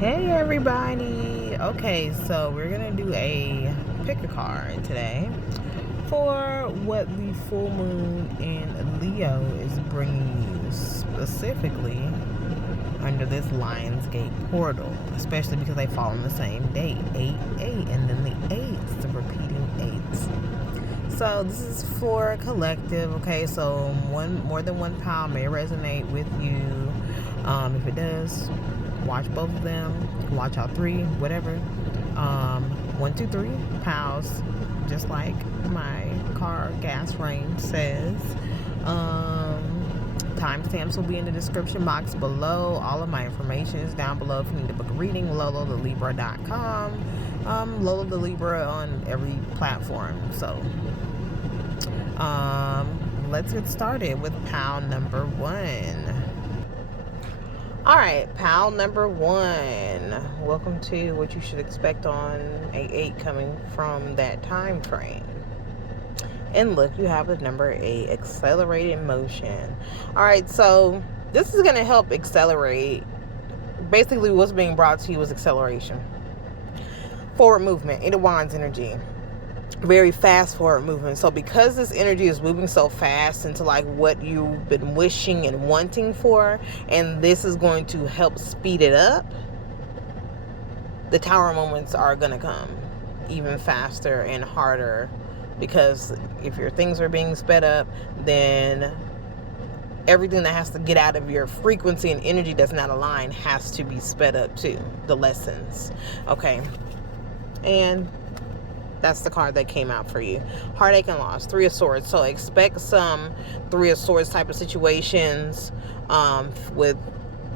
Hey everybody. Okay, so we're gonna do a pick a card today for what the full moon in Leo is bringing you, specifically under this Lions Gate portal, especially because they fall on the same date, 8/8, and then the 8s, the repeating 8s. So this is for a collective. Okay, so more than one pile may resonate with you. If it does, watch both of them, watch all three, whatever. 1, 2, 3 pals, just like my car gas range says. Timestamps will be in the description box below. All of my information is down below if you need to book a reading. LoLoTheLibra.com. Lolo the Libra on every platform. So let's get started with pal number 1. Alright, pal number 1. Welcome to what you should expect on 8/8 coming from that time frame. And look, you have the number 8, accelerated motion. Alright, so this is going to help accelerate. Basically, what's being brought to you is acceleration. Forward movement, 8 of Wands energy. Very fast forward movement. So because this energy is moving so fast into like what you've been wishing and wanting for, and this is going to help speed it up, the tower moments are going to come even faster and harder, because if your things are being sped up, then everything that has to get out of your frequency and energy that's not aligned has to be sped up too. The lessons. Okay. And that's the card that came out for you. Heartache and loss, 3 of Swords. So expect some 3 of Swords type of situations with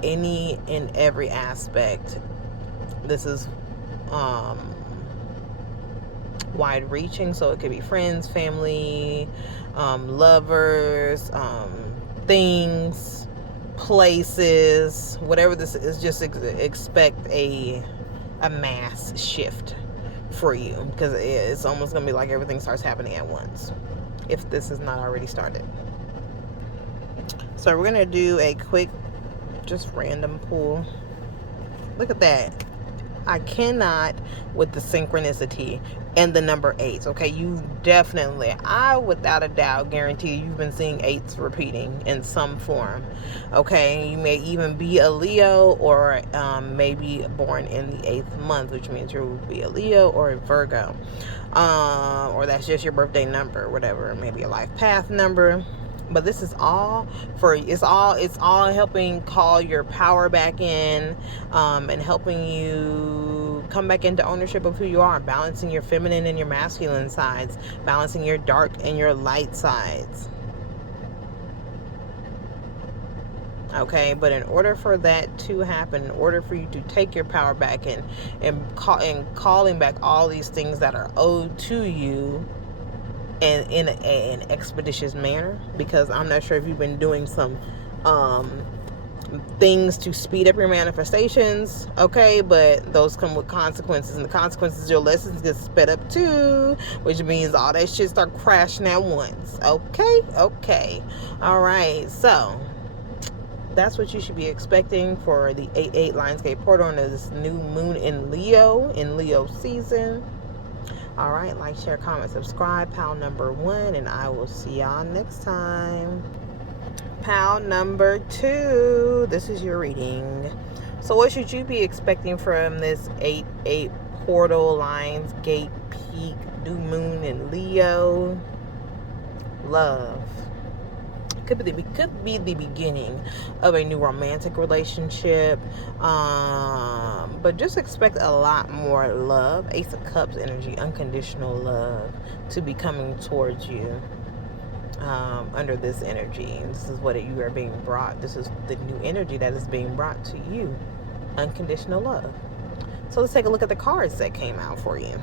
any and every aspect. This is wide reaching, so it could be friends, family, lovers, things, places, whatever this is. Just expect a mass shift for you, because it's almost gonna be like everything starts happening at once, if this is not already started. So we're gonna do a quick, just random pull. Look at that. I cannot with the synchronicity and the number 8s. Okay, you definitely, I without a doubt guarantee you've been seeing 8s repeating in some form. Okay, you may even be a Leo, or maybe born in the 8th month, which means you'll be a Leo or a Virgo, or that's just your birthday number, whatever, maybe a life path number. But this is all for, it's all helping call your power back in, and helping you come back into ownership of who you are, balancing your feminine and your masculine sides, balancing your dark and your light sides. Okay, but in order for that to happen, in order for you to take your power back and calling back all these things that are owed to you, and in an expeditious manner, because I'm not sure if you've been doing some things to speed up your manifestations, okay, but those come with consequences, and the consequences, your lessons get sped up too, which means all that shit start crashing at once. Okay, all right, so that's what you should be expecting for the 8/8 Lions Gate portal and this new moon in Leo season. All right, like, share, comment, subscribe, pal number 1, and I will see y'all next time. Pal number 2, this is your reading. So what should you be expecting from this 8/8 portal, Lions Gate peak, new moon in Leo? Love. Could be the beginning of a new romantic relationship, but just expect a lot more love. Ace of Cups energy, unconditional love to be coming towards you under this energy. And this is what you are being brought. This is the new energy that is being brought to you, unconditional love. So let's take a look at the cards that came out for you.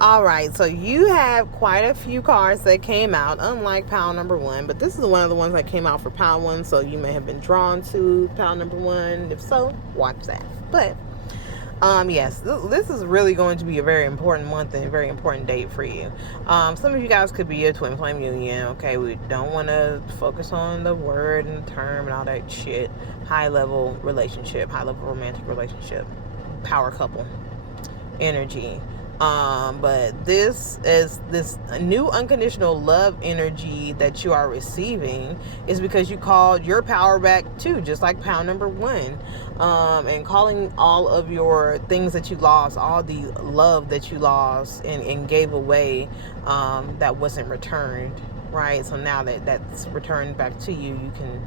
Alright, so you have quite a few cards that came out, unlike pile number 1, but this is one of the ones that came out for pile 1, so you may have been drawn to pile number 1. If so, watch that. But yes, this is really going to be a very important month and a very important date for you. Some of you guys could be a twin flame union. Okay, we don't want to focus on the word and the term and all that shit. High level relationship, high level romantic relationship. power couple energy. But this is this new unconditional love energy that you are receiving is because you called your power back too, just like pound number 1. And calling all of your things that you lost, all the love that you lost and gave away, that wasn't returned, right? So now that that's returned back to you, you can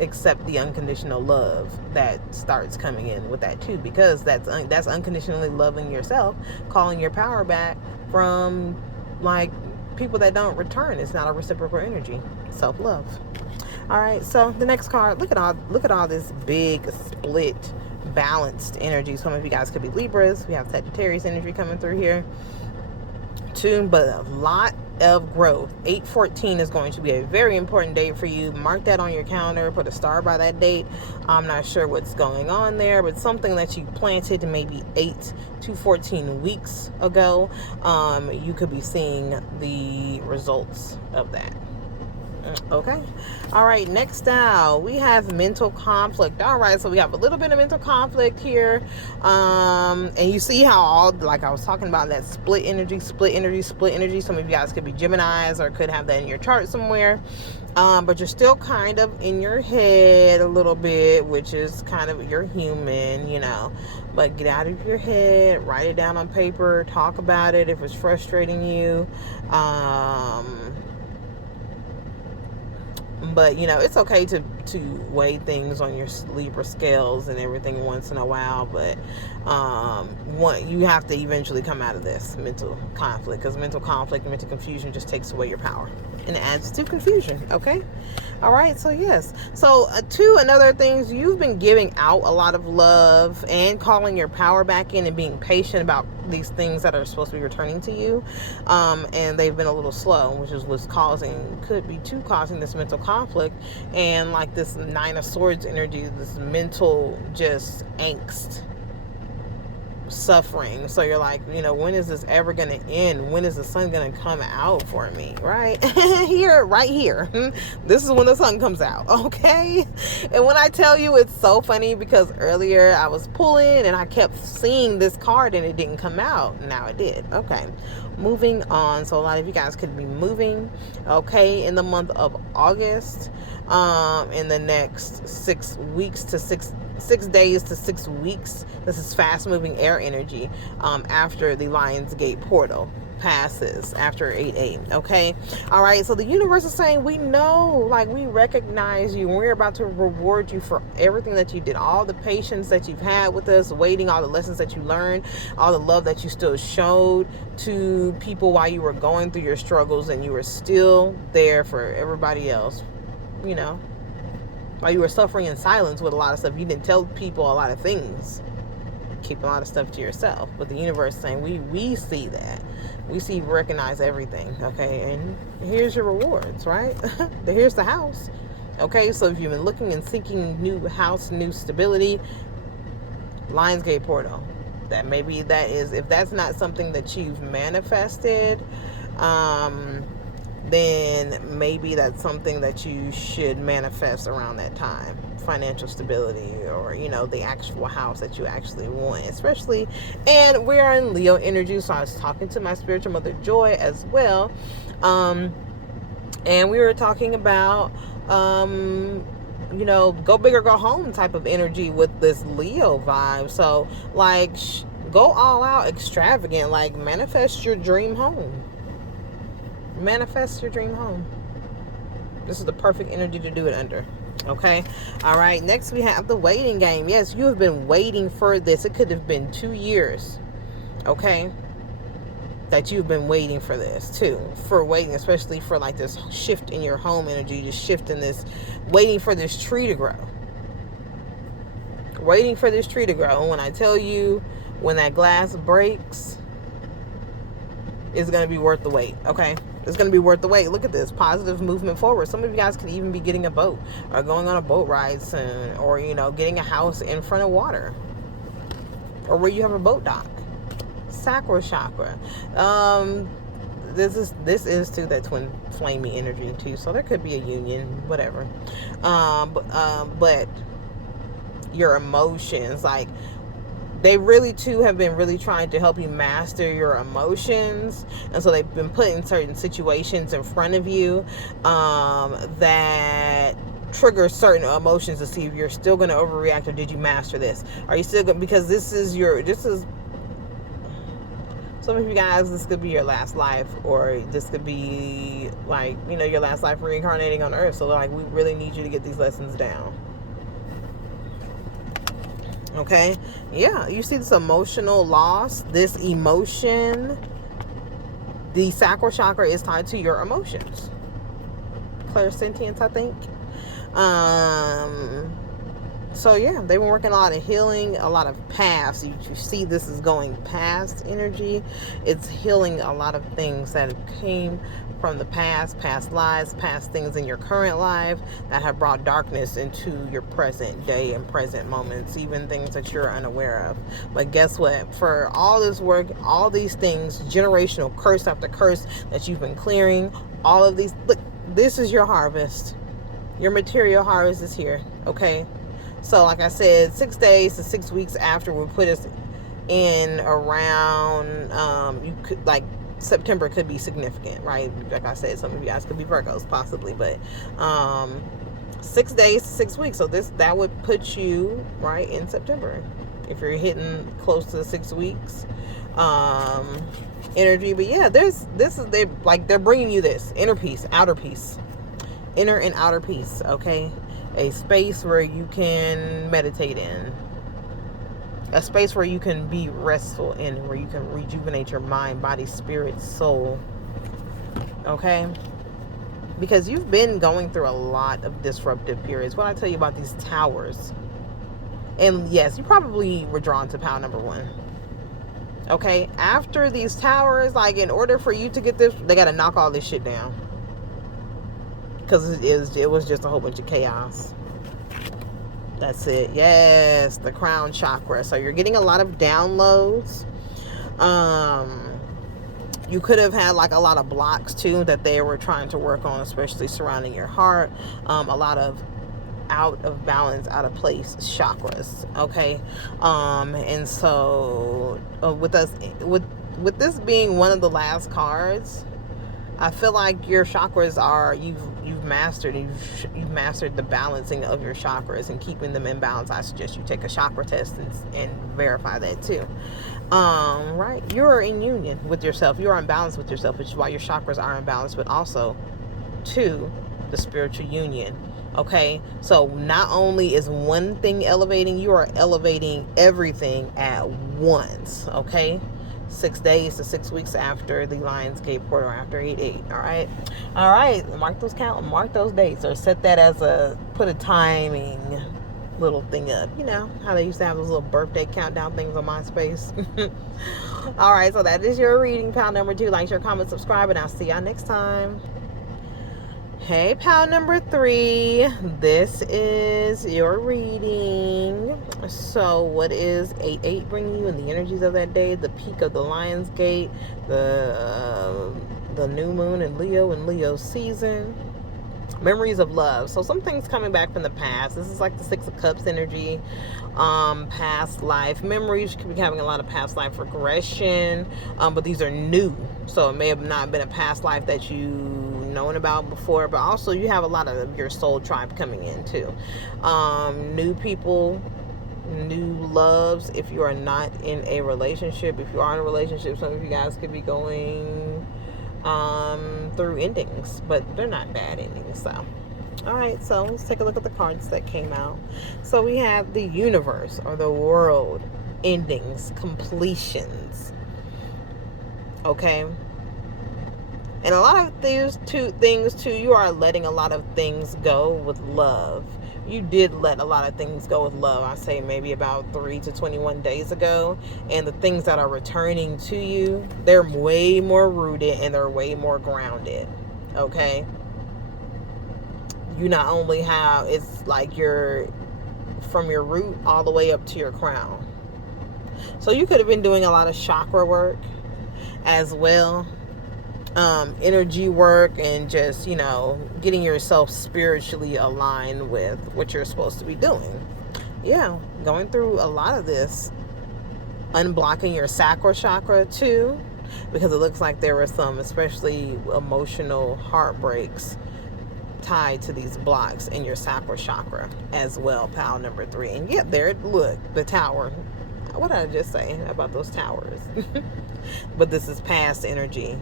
accept the unconditional love that starts coming in with that too, because that's unconditionally loving yourself, calling your power back from like people that don't return. It's not a reciprocal energy. Self-love. All right, so the next card, look at all this big split balanced energy. Some of you guys could be Libras. We have Sagittarius energy coming through here too, but a lot of growth. 8/14 is going to be a very important date for you. Mark that on your calendar, put a star by that date. I'm not sure what's going on there, but something that you planted maybe 8 to 14 weeks ago, you could be seeing the results of that. Okay. All right, next out we have mental conflict. All right, so we have a little bit of mental conflict here, and you see how all, like I was talking about, that split energy. Some of you guys could be Geminis or could have that in your chart somewhere, but you're still kind of in your head a little bit, which is kind of, you're human, you know, but get out of your head, write it down on paper, talk about it if it's frustrating you. But you know, it's okay to weigh things on your Libra scales and everything once in a while, but you have to eventually come out of this mental conflict, because mental conflict and mental confusion just takes away your power and adds to confusion. Okay. All right, so yes, so two another things, you've been giving out a lot of love and calling your power back in and being patient about these things that are supposed to be returning to you, and they've been a little slow, which is what's causing this mental conflict, and like this 9 of Swords energy, this mental just angst, suffering. So you're like, you know, when is this ever going to end? When is the sun going to come out for me? Right right here. This is when the sun comes out. Okay. And when I tell you, it's so funny because earlier I was pulling and I kept seeing this card and it didn't come out. Now it did. Okay. Moving on. So a lot of you guys could be moving, okay, in the month of August, in the next 6 weeks to 6 days to 6 weeks. This is fast moving air energy, after the Lions Gate Portal passes after 8/8. Okay. All right, so the universe is saying, we know, like, we recognize you, and we're about to reward you for everything that you did, all the patience that you've had with us, waiting, all the lessons that you learned, all the love that you still showed to people while you were going through your struggles, and you were still there for everybody else, you know, while you were suffering in silence with a lot of stuff. You didn't tell people a lot of things, keep a lot of stuff to yourself. But the universe is saying, we see that. We see, recognize everything. Okay. And here's your rewards, right? Here's the house. Okay. So if you've been looking and seeking new house, new stability, Lions Gate Portal, that maybe that is, if that's not something that you've manifested, then maybe that's something that you should manifest around that time. Financial stability, or, you know, the actual house that you actually want, especially. And we are in Leo energy, so I was talking to my spiritual mother Joy as well, and we were talking about you know, go big or go home type of energy with this Leo vibe. So like, go all out, extravagant, like manifest your dream home. Manifest your dream home. This is the perfect energy to do it under. Okay. All right. Next we have the waiting game. Yes, you have been waiting for this. It could have been 2 years. Okay. That you've been waiting for this too. For waiting, especially for like this shift in your home energy, just shifting this, waiting for this tree to grow. Waiting for this tree to grow. And when I tell you, when that glass breaks, it's going to be worth the wait. Okay. It's going to be worth the wait. Look at this positive movement forward. Some of you guys could even be getting a boat or going on a boat ride soon, or, you know, getting a house in front of water, or where you have a boat dock. Sacral chakra. This is too that twin flamey energy too. So there could be a union, whatever. But your emotions. Like, they really too have been really trying to help you master your emotions, and so they've been putting certain situations in front of you that trigger certain emotions to see if you're still going to overreact, or did you master this? Are you still going, because this is some of you guys, this could be your last life, or this could be like, your last life reincarnating on earth. So like, we really need you to get these lessons down. Okay, yeah, you see this emotional loss, this emotion, the sacral chakra is tied to your emotions. Clairsentience, I think. So yeah, they've been working a lot of healing, a lot of past. You see this is going past energy. It's healing a lot of things that came from the past lives, past things in your current life that have brought darkness into your present day and present moments, even things that you're unaware of. But guess what? For all this work, all these things, generational curse after curse that you've been clearing, all of these, look, this is your harvest. Your material harvest is here, okay? So like I said, 6 days to 6 weeks after we put us in around, you could, like, September could be significant, right? Like I said, some of you guys could be Virgos possibly, but 6 days to 6 weeks. So that would put you right in September if you're hitting close to 6 weeks energy. But yeah, they're bringing you this inner peace, outer peace, inner and outer peace. Okay, a space where you can meditate in, a space where you can be restful in, where you can rejuvenate your mind, body, spirit, soul. Okay? Because you've been going through a lot of disruptive periods. What I tell you about these towers. And yes, you probably were drawn to pile number 1. Okay? After these towers, like, in order for you to get this, they got to knock all this shit down. Because it was just a whole bunch of chaos. That's it. Yes, the crown chakra. So you're getting a lot of downloads. You could have had like a lot of blocks too that they were trying to work on, especially surrounding your heart. A lot of out of balance, out of place chakras. Okay. And so with this being one of the last cards, I feel like your chakras are, you've mastered the balancing of your chakras and keeping them in balance. I suggest you take a chakra test and verify that too. Right, you are in union with yourself. You are in balance with yourself, which is why your chakras are in balance, but also to the spiritual union. Okay, so not only is one thing elevating, you are elevating everything at once. Okay, 6 days to 6 weeks after the Lions Gate Portal, after 8/8. All right. Mark those dates, or set that as put a timing little thing up. You know how they used to have those little birthday countdown things on MySpace. All right. So that is your reading, pal number 2. Like, share, comment, subscribe, and I'll see y'all next time. Hey, pal number 3, this is your reading. So what is 8/8 bringing you in the energies of that day? The peak of the Lion's Gate, the new moon in Leo and Leo season. Memories of love. So some things coming back from the past. This is like the 6 of Cups energy. Past life memories. You could be having a lot of past life regression. But these are new. So it may have not been a past life that you known about before, but also you have a lot of your soul tribe coming in too. New people, new loves. If you are not in a relationship, if you are in a relationship, some of you guys could be going through endings, but they're not bad endings. So all right, so let's take a look at the cards that came out. So we have the universe, or the world, endings, completions. Okay. And a lot of these things too, you are letting a lot of things go with love. You did let a lot of things go with love. I say maybe about 3 to 21 days ago. And the things that are returning to you, they're way more rooted and they're way more grounded. Okay? You not only have, it's like you're from your root all the way up to your crown. So you could have been doing a lot of chakra work as well. Energy work, and just, getting yourself spiritually aligned with what you're supposed to be doing. yeah, going through a lot of this. Unblocking your sacral chakra too, because it looks like there were some especially emotional heartbreaks tied to these blocks in your sacral chakra as well, pile number 3. And yep, there, look, the tower. What did I just say about those towers? But this is past energy.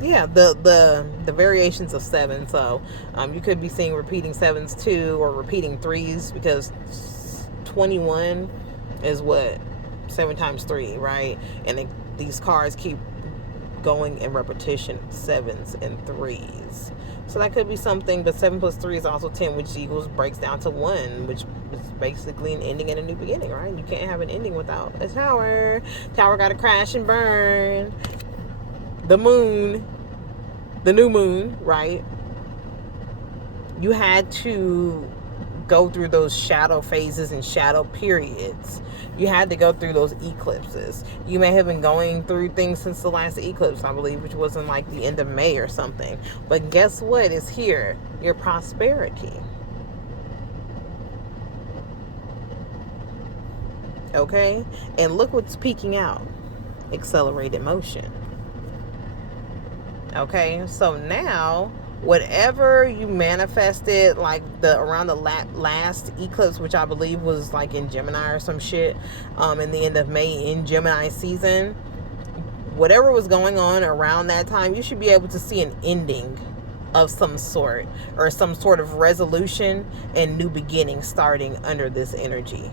Yeah, the variations of 7. So you could be seeing repeating 7s too, or repeating 3s, because 21 is what 7 times 3, right? And these cards keep going in repetition, 7s and 3s. So that could be something. But 7 plus 3 is also 10, which breaks down to 1, which is basically an ending and a new beginning, right? You can't have an ending without a tower. Tower got to crash and burn. The moon, the new moon, right? You had to go through those shadow phases and shadow periods. You had to go through those eclipses. You may have been going through things since the last eclipse, I believe, which was in like the end of May or something. But guess what is here? Your prosperity. Okay? And look what's peeking out. Accelerated motion. Okay? So now, whatever you manifested, like around the last eclipse, which I believe was like in Gemini or some shit, in the end of May in Gemini season, whatever was going on around that time, you should be able to see an ending of some sort, or some sort of resolution and new beginning starting under this energy.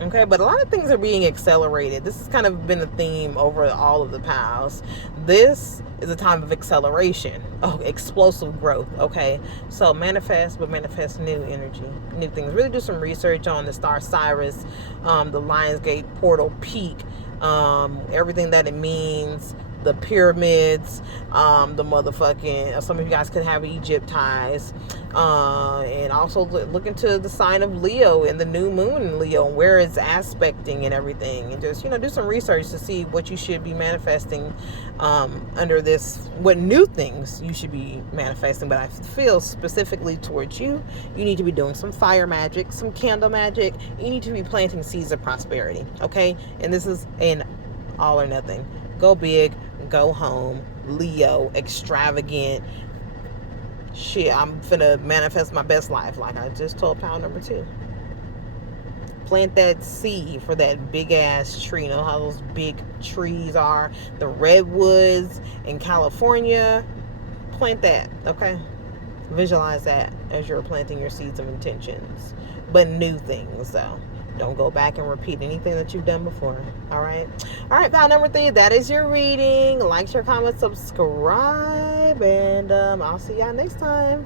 Okay, but a lot of things are being accelerated. This has kind of been a theme over all of the piles. This is a time of acceleration. Oh, explosive growth. Okay, so manifest, but manifest new energy, new things. Really do some research on the star Cyrus, the Lions Gate Portal peak, everything that it means, the pyramids, the motherfucking, some of you guys could have Egypt ties, and also look into the sign of Leo and the new moon in Leo, where it's aspecting and everything, and just, do some research to see what you should be manifesting under this, what new things you should be manifesting. But I feel specifically towards you need to be doing some fire magic, some candle magic. You need to be planting seeds of prosperity, okay? And this is an all or nothing. Go big, go home, Leo, extravagant shit. I'm finna manifest my best life, like I just told pile number 2. Plant that seed for that big ass tree. You know how those big trees are, the redwoods in California? Plant that, okay? Visualize that as you're planting your seeds of intentions, but new things though. Don't go back and repeat anything that you've done before. All right, pile number 3, that is your reading. Like, share, comment, subscribe, and I'll see y'all next time.